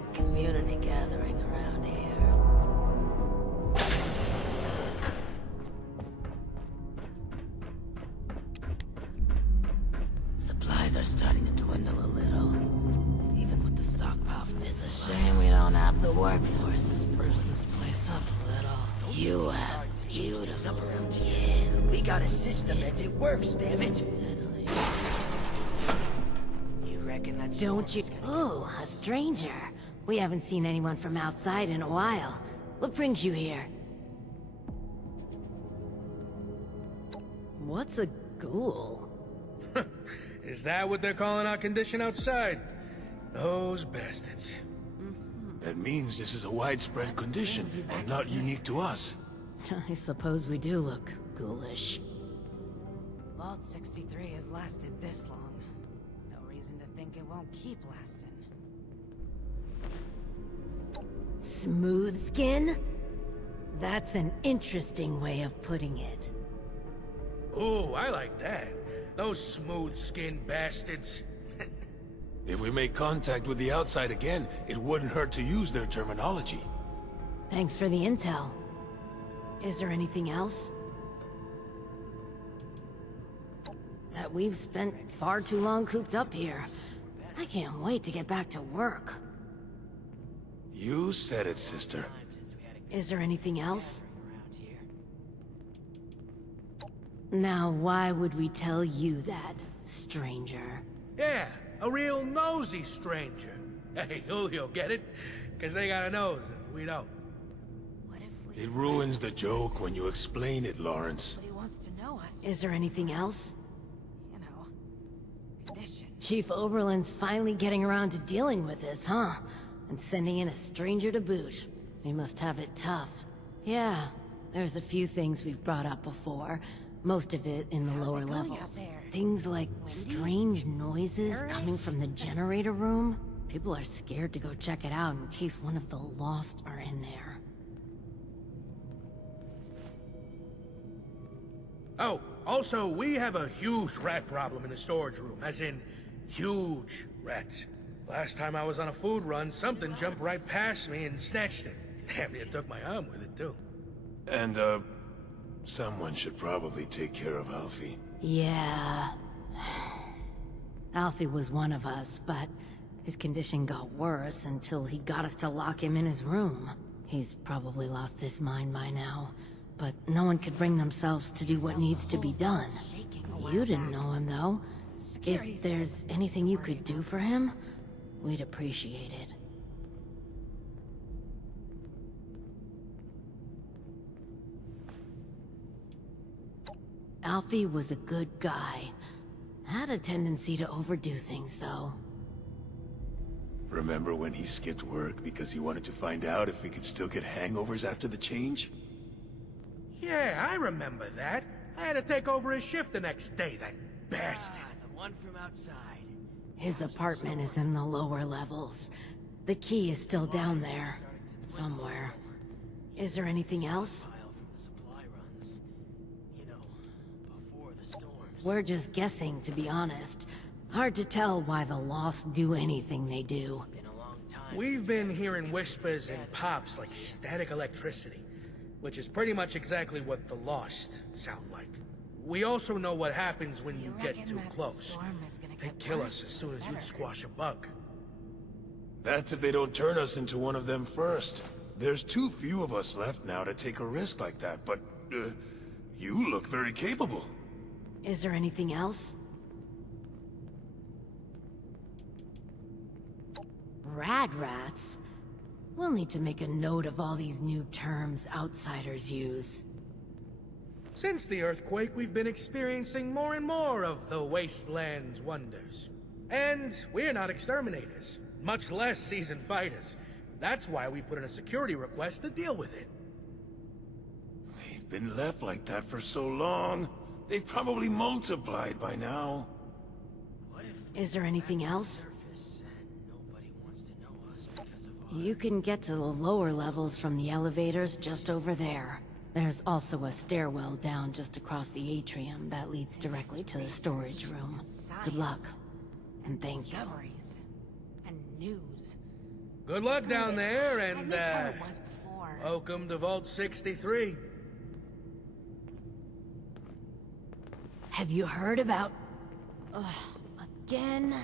good community gathering around here. Supplies are starting to dwindle a little. Even with the stockpile. It's a shame we don't have the workforce to spruce this place up a little. You have beautiful skin. We got a system that it works, damn it. Settling. You reckon that's Don't you? Ooh, a stranger. We haven't seen anyone from outside in a while. What brings you here? What's a ghoul? Is that what they're calling our condition outside? Those bastards. That means this is a widespread condition, and not unique to us. I suppose we do look ghoulish. Vault 63 has lasted this long. No reason to think it won't keep lasting. Smooth skin? That's an interesting way of putting it. Ooh, I like that. Those smooth-skinned bastards. If we make contact with the outside again, it wouldn't hurt to use their terminology. Thanks for the intel. Is there anything else? That we've spent far too long cooped up here. I can't wait to get back to work. You said it, sister. Is there anything else? Now, why would we tell you that, stranger? Yeah, a real nosy stranger. Hey, Julio, get it? Because they got a nose, and we don't. It ruins the joke when you explain it, Lawrence. But he wants to know us. Is there anything else? You know, condition. Chief Oberlin's finally getting around to dealing with this, huh? And sending in a stranger to boot. We must have it tough. Yeah, there's a few things we've brought up before. Most of it in the lower levels. Things like strange noises coming from the generator room. People are scared to go check it out in case one of the Lost are in there. Oh, also, we have a huge rat problem in the storage room, as in, huge rats. Last time I was on a food run, something jumped right past me and snatched it. Damn near took my arm with it, too. And, someone should probably take care of Alfie. Yeah. Alfie was one of us, but his condition got worse until he got us to lock him in his room. He's probably lost his mind by now, but no one could bring themselves to do what needs to be done. You didn't know him, though. If there's anything you could do for him, we'd appreciate it. Alfie was a good guy. Had a tendency to overdo things, though. Remember when he skipped work because he wanted to find out if we could still get hangovers after the change? Yeah, I remember that. I had to take over his shift the next day, that bastard. The one from outside. His apartment is in the lower levels. The key is still down there. Somewhere. Is there anything else? We're just guessing, to be honest. Hard to tell why the Lost do anything they do. We've been hearing whispers and pops like static electricity, which is pretty much exactly what the Lost sound like. We also know what happens when you get too close. They kill us as soon as you squash a bug. That's if they don't turn us into one of them first. There's too few of us left now to take a risk like that, but, you look very capable. Is there anything else? Rad rats? We'll need to make a note of all these new terms outsiders use. Since the earthquake, we've been experiencing more and more of the wasteland's wonders. And we're not exterminators, much less seasoned fighters. That's why we put in a security request to deal with it. They've been left like that for so long. They've probably multiplied by now. Is there anything else? You can get to the lower levels from the elevators just over there. There's also a stairwell down just across the atrium that leads directly to the storage room. Good luck. And thank you. Discoveries and news. Good luck down there, I and, miss how it was before. welcome to Vault 63. Have you heard about... Ugh, again?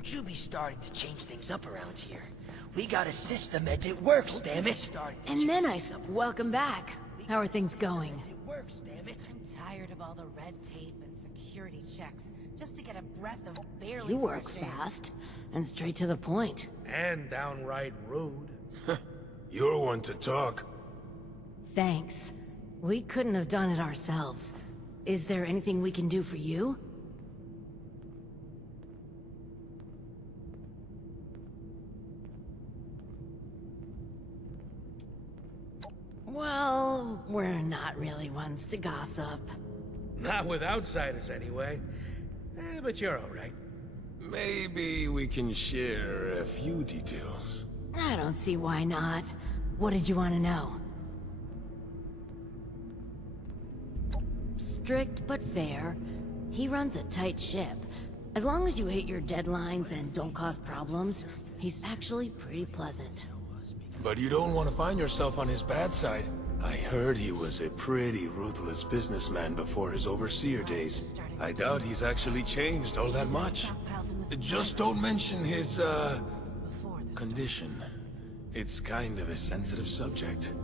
Don't you be starting to change things up around here. We got a system and it works, damn it! And then welcome back. How are things going? It works, damn it! I'm tired of all the red tape and security checks just to get a breath of barely You work fresh air. fast and straight to the point. And downright rude. You're one to talk. Thanks. We couldn't have done it ourselves. Is there anything we can do for you? Well, we're not really ones to gossip. Not with outsiders, anyway. But you're alright. Maybe we can share a few details. I don't see why not. What did you want to know? Strict but fair. He runs a tight ship. As long as you hit your deadlines and don't cause problems, he's actually pretty pleasant. But you don't want to find yourself on his bad side. I heard he was a pretty ruthless businessman before his overseer days. I doubt he's actually changed all that much. Just don't mention his, condition. It's kind of a sensitive subject.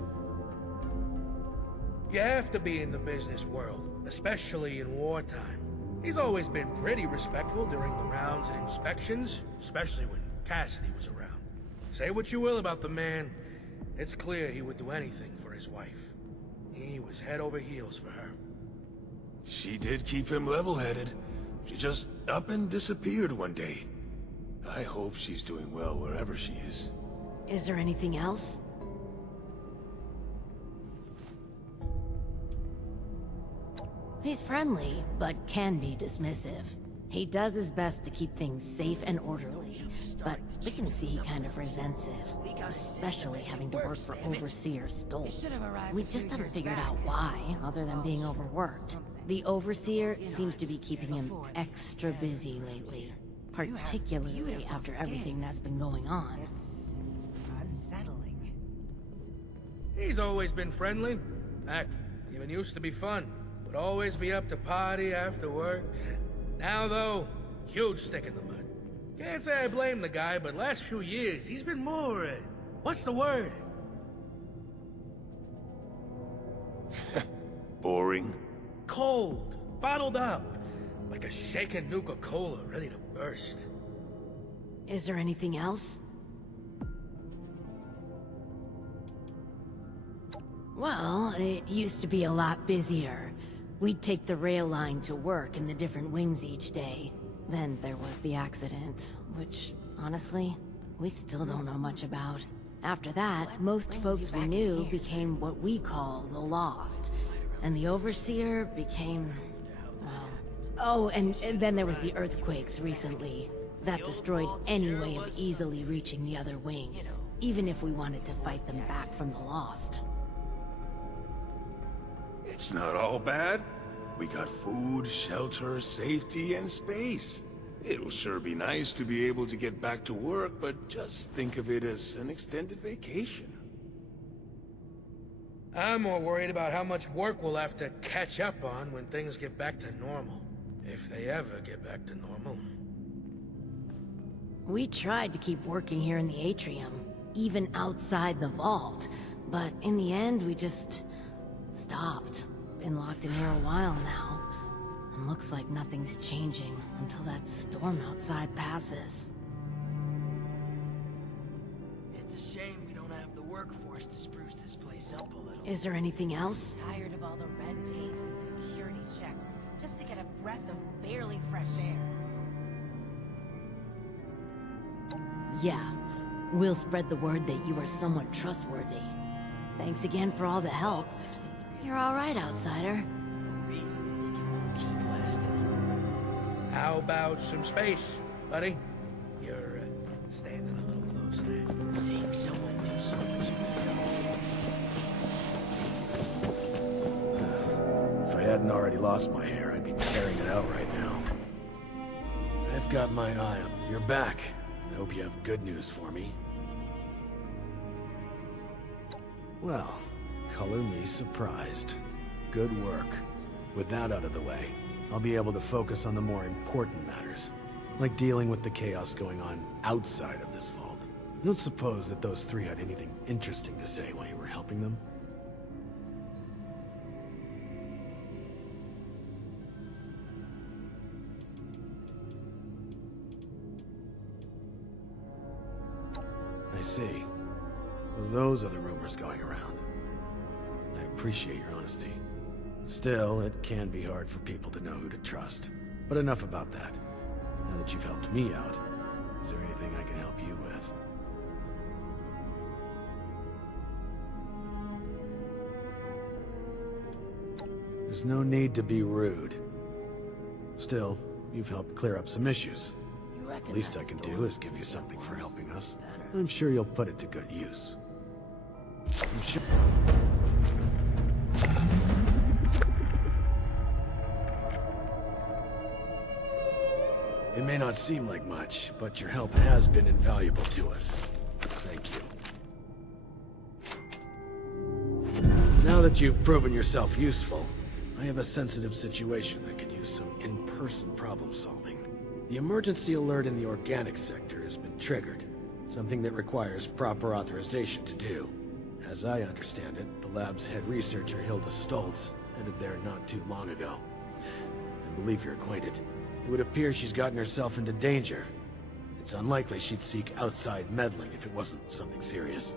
You have to be in the business world, especially in wartime. He's always been pretty respectful during the rounds and inspections, especially when Cassidy was around. Say what you will about the man, it's clear he would do anything for his wife. He was head over heels for her. She did keep him level-headed. She just up and disappeared one day. I hope she's doing well wherever she is. Is there anything else? He's friendly, but can be dismissive. He does his best to keep things safe and orderly, but we can see he kind of resents it, especially having to work for Overseer Stoltz. We just haven't figured out why, other than being overworked. The Overseer seems to be keeping him extra busy lately, particularly after everything that's been going on. It's unsettling. He's always been friendly. Heck, even used to be fun. Would always be up to party after work. Now, though, huge stick in the mud. Can't say I blame the guy, but last few years, he's been more, what's the word? Boring. Cold. Bottled up. Like a shaken Nuka-Cola ready to burst. Is there anything else? Well, it used to be a lot busier. We'd take the rail line to work in the different wings each day. Then there was the accident, which, honestly, we still don't know much about. After that, most folks we knew became what we call the Lost. And the Overseer became... well... Oh, and then there was the earthquakes recently. That destroyed any way of easily reaching the other wings, even if we wanted to fight them back from the Lost. It's not all bad. We got food, shelter, safety, and space. It'll sure be nice to be able to get back to work, but just think of it as an extended vacation. I'm more worried about how much work we'll have to catch up on when things get back to normal. If they ever get back to normal. We tried to keep working here in the atrium, even outside the vault, but in the end we just... stopped. Been locked in here a while now. And looks like nothing's changing until that storm outside passes. It's a shame we don't have the workforce to spruce this place up a little. Is there anything else? Tired of all the red tape and security checks just to get a breath of barely fresh air. Yeah. We'll spread the word that you are somewhat trustworthy. Thanks again for all the help. You're alright, outsider. No reason to think it won't keep lasting. How about some space, buddy? You're standing a little close there. Seeing someone do so much If I hadn't already lost my hair, I'd be tearing it out right now. I've got my eye on... You're back. I hope you have good news for me. Well, color me surprised. Good work. With that out of the way, I'll be able to focus on the more important matters. like dealing with the chaos going on outside of this vault. I don't suppose that those three had anything interesting to say while you were helping them? I see. Well, those are the rumors going around. I appreciate your honesty. Still, it can be hard for people to know who to trust. But enough about that. Now that you've helped me out, is there anything I can help you with? There's no need to be rude. Still, you've helped clear up some issues. The least I can do is give you something for helping us. I'm sure you'll put it to good use. I'm sure... It may not seem like much, but your help has been invaluable to us. Thank you. Now that you've proven yourself useful, I have a sensitive situation that could use some in-person problem solving. The emergency alert in the organic sector has been triggered, something that requires proper authorization to do. As I understand it, the lab's head researcher Hilda Stoltz headed there not too long ago. I believe you're acquainted. It would appear she's gotten herself into danger. It's unlikely she'd seek outside meddling if it wasn't something serious.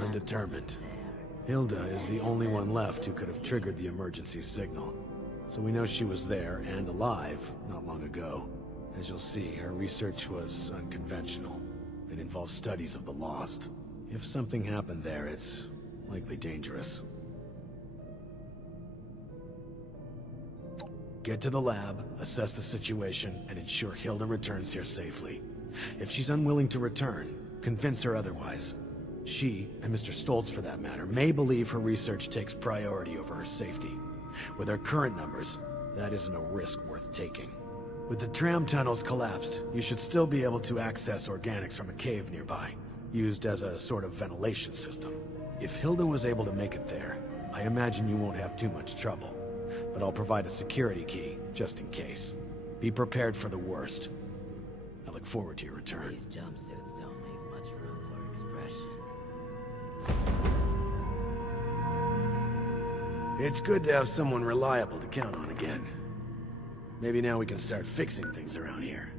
Undetermined. Hilda is the only one left who could have triggered the emergency signal. So we know she was there and alive not long ago. As you'll see, her research was unconventional. It involved studies of the lost. If something happened there, it's likely dangerous. Get to the lab, assess the situation, and ensure Hilda returns here safely. If she's unwilling to return, convince her otherwise. She, and Mr. Stoltz for that matter, may believe her research takes priority over her safety. With our current numbers, that isn't a risk worth taking. With the tram tunnels collapsed, you should still be able to access organics from a cave nearby, used as a sort of ventilation system. If Hilda was able to make it there, I imagine you won't have too much trouble. But I'll provide a security key, just in case. Be prepared for the worst. I look forward to your return. These jumpsuits don't leave much room for expression. It's good to have someone reliable to count on again. Maybe now we can start fixing things around here.